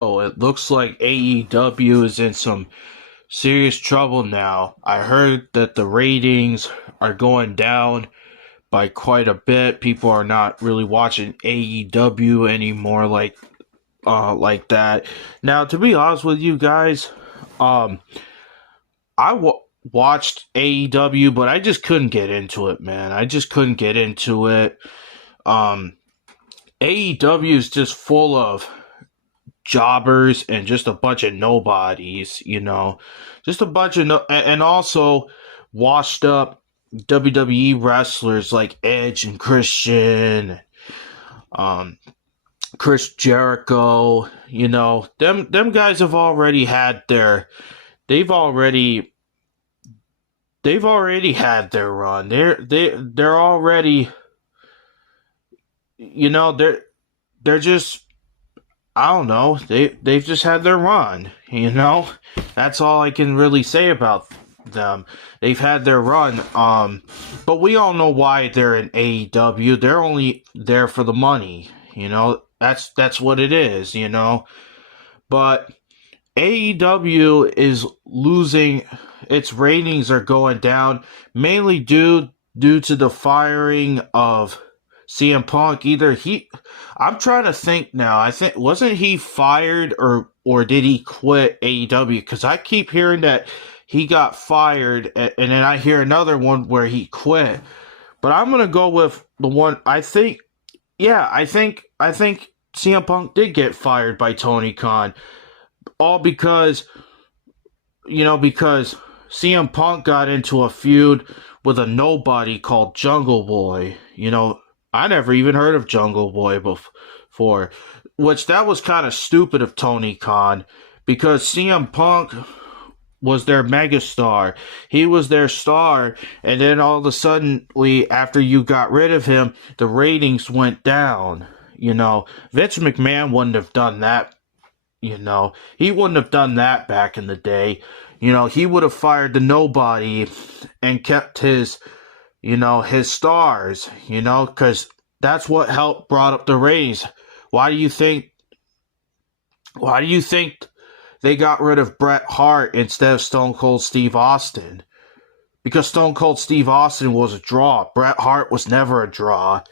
Oh, it looks like AEW is in some serious trouble now. I heard that the ratings are going down by quite a bit. People are not really watching AEW anymore like that. Now, to be honest with you guys, um watched AEW, but I just couldn't get into it, man. I just couldn't get into it. Um AEW is just full of jobbers and just a bunch of nobodies. Just a bunch of and also washed up WWE wrestlers like Edge and Christian, um, Chris Jericho. Them guys have already had their they've already they've already had their run. They're already you know they're just I don't know. They've just had their run. That's all I can really say about them. They've had their run. But we all know why they're in AEW. They're only there for the money. That's what it is. But AEW is losing. Its ratings are going down mainly due to the firing of CM Punk. I'm trying to think now. I think wasn't he fired or did he quit AEW? Because I keep hearing that he got fired, and then I hear another one where he quit. But I'm gonna go with the one I think. Yeah, I think CM Punk did get fired by Tony Khan, all because CM Punk got into a feud with a nobody called Jungle Boy. I never even heard of Jungle Boy before, which that was kind of stupid of Tony Khan because CM Punk was their megastar. He was their star, and then all of a sudden, after you got rid of him, the ratings went down. Vince McMahon wouldn't have done that. He wouldn't have done that back in the day. He would have fired the nobody and kept his stars, because that's what helped brought up the ratings. Why do you think they got rid of Bret Hart instead of Stone Cold Steve Austin? Because Stone Cold Steve Austin was a draw. Bret Hart was never a draw,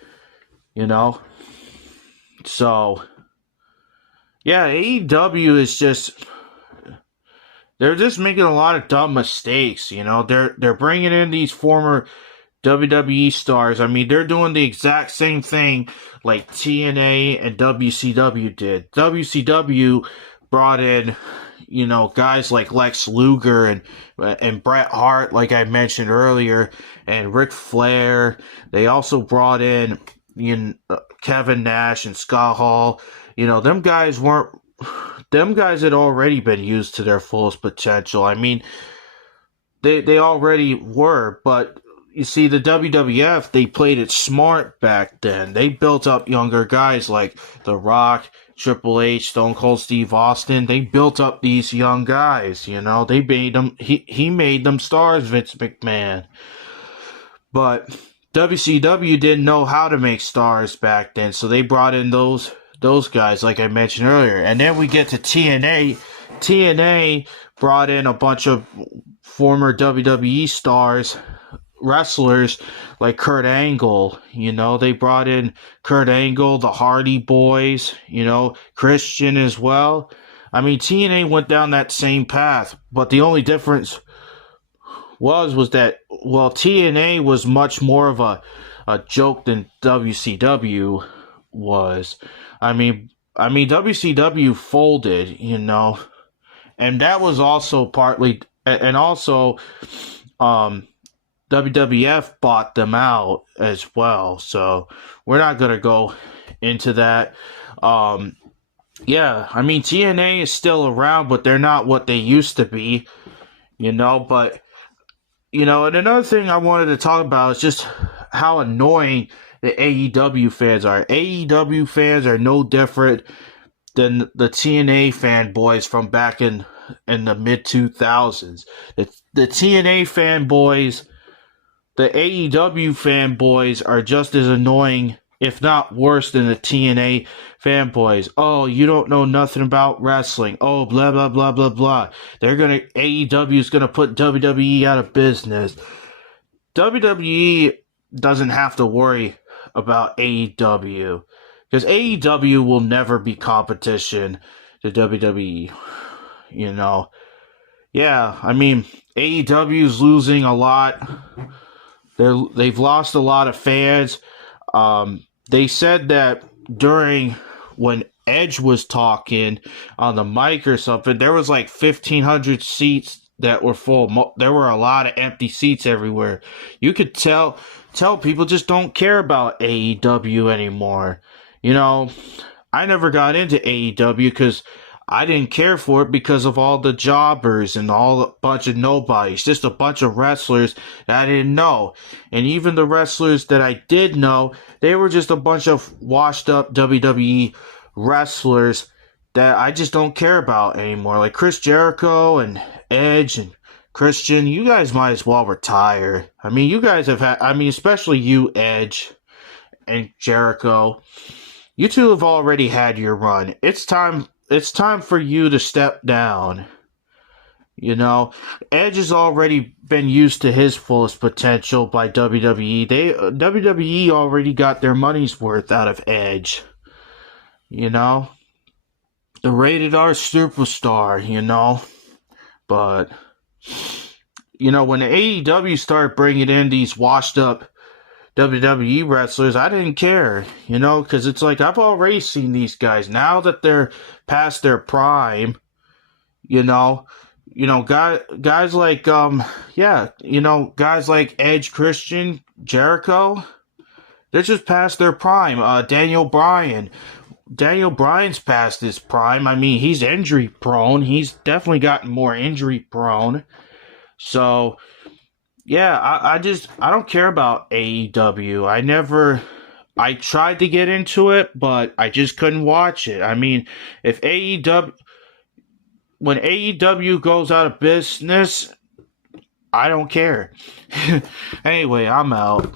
you know? So, yeah, AEW is just they're just making a lot of dumb mistakes, They're bringing in these former WWE stars. I mean, they're doing the exact same thing like TNA and WCW did. WCW brought in, guys like Lex Luger and Bret Hart, like I mentioned earlier, and Ric Flair. They also brought in Kevin Nash and Scott Hall. Them guys weren't. Them guys had already been used to their fullest potential. I mean, they already were, but you see, the WWF, they played it smart back then. They built up younger guys like The Rock, Triple H, Stone Cold Steve Austin. They built up these young guys, They made them, he made them stars, Vince McMahon. But WCW didn't know how to make stars back then, so they brought in those guys, like I mentioned earlier. And then we get to TNA. TNA brought in a bunch of former WWE stars, wrestlers like Kurt Angle. They brought in Kurt Angle, the Hardy Boys, Christian as well. I mean, TNA went down that same path, but the only difference was that, well, TNA was much more of a joke than WCW was. I mean WCW folded, and that was also partly, and also, WWF bought them out as well. So we're not gonna go into that. Yeah, I mean TNA is still around, but they're not what they used to be, But and another thing I wanted to talk about is just how annoying the AEW fans are. AEW fans are no different than the TNA fanboys from back in the mid 2000s. The TNA fanboys, the AEW fanboys are just as annoying, if not worse than the TNA fanboys. Oh, you don't know nothing about wrestling. Oh, blah, blah, blah, blah, blah. AEW is gonna put WWE out of business. WWE doesn't have to worry about AEW because AEW will never be competition to WWE. You know, yeah, I mean, AEW's losing a lot. They've lost a lot of fans. They said that during when Edge was talking on the mic or something, there was like 1,500 seats that were full. There were a lot of empty seats everywhere. You could tell people just don't care about AEW anymore. You know, I never got into AEW because I didn't care for it because of all the jobbers and all a bunch of nobodies, just a bunch of wrestlers that I didn't know. And even the wrestlers that I did know, they were just a bunch of washed up WWE wrestlers that I just don't care about anymore. Like Chris Jericho and Edge and Christian, you guys might as well retire. I mean, you guys have had, especially you, Edge and Jericho. You two have already had your run. It's time for you to step down. You know, Edge has already been used to his fullest potential by WWE. WWE already got their money's worth out of Edge. You know, the rated R superstar, you know. But, you know, when AEW started bringing in these washed up WWE wrestlers, I didn't care, you know, because it's like I've already seen these guys. Now that they're past their prime, guys like guys like Edge, Christian, Jericho, they're just past their prime. Daniel Bryan's past his prime. I mean, he's injury prone. He's definitely gotten more injury prone. So yeah, I don't care about AEW. I tried to get into it, but I just couldn't watch it. I mean, when AEW goes out of business, I don't care. Anyway, I'm out.